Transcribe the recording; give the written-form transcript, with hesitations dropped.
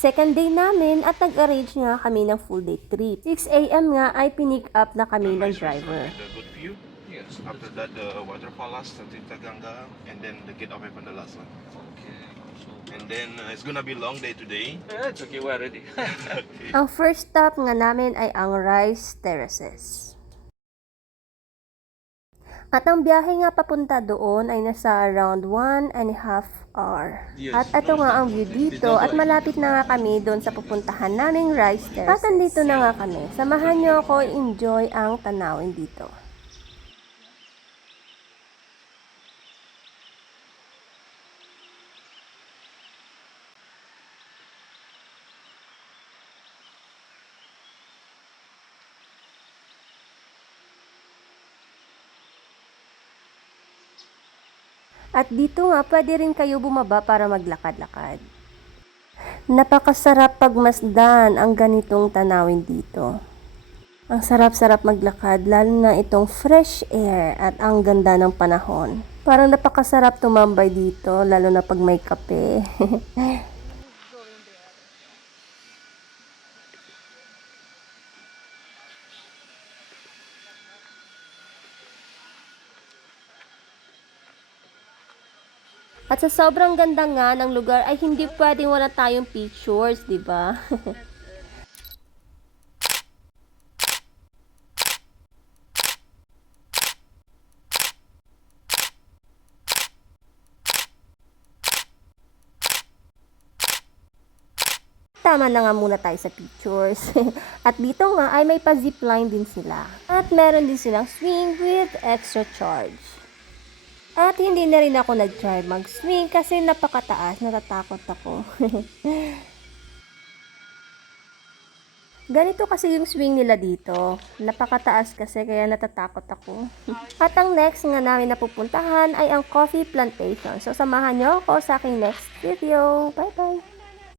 Second day namin at nag-arrange nga kami ng full day trip. 6 a.m. nga ay pinick up na kami ng driver. The good view. Yes. After that, the waterfall last, Taganga, and then the gate of heaven, the last one. Okay. So, And then it's gonna be long day today. yeah, it's okay. We're ready. Okay. Ang first stop nga namin ay ang Rice Terraces. At ang biyahe nga papunta doon ay nasa around 1.5 hour. Yes. At ito nga ang view dito at malapit na nga kami doon sa pupuntahan naming Rice Terraces. At andito na nga kami. Samahan nyo ako enjoy ang tanawin dito. At dito nga, pwede rin kayo bumaba para maglakad-lakad. Napakasarap pagmasdan ang ganitong tanawin dito. Ang sarap-sarap maglakad, lalo na itong fresh air at ang ganda ng panahon. Parang napakasarap tumambay dito, lalo na pag may kape. At sa sobrang ganda nga ng lugar ay hindi pwedeng wala tayong pictures, di ba? Tama na nga muna tayo sa pictures. At dito nga ay may pa-zipline din sila. At meron din silang swing with extra charge. At hindi na rin ako nag-try mag-swing kasi napakataas, natatakot ako. Ganito kasi yung swing nila dito. Napakataas kasi kaya natatakot ako. At ang next nga namin napupuntahan ay ang coffee plantation. So samahan nyo ako sa aking next video. Bye bye!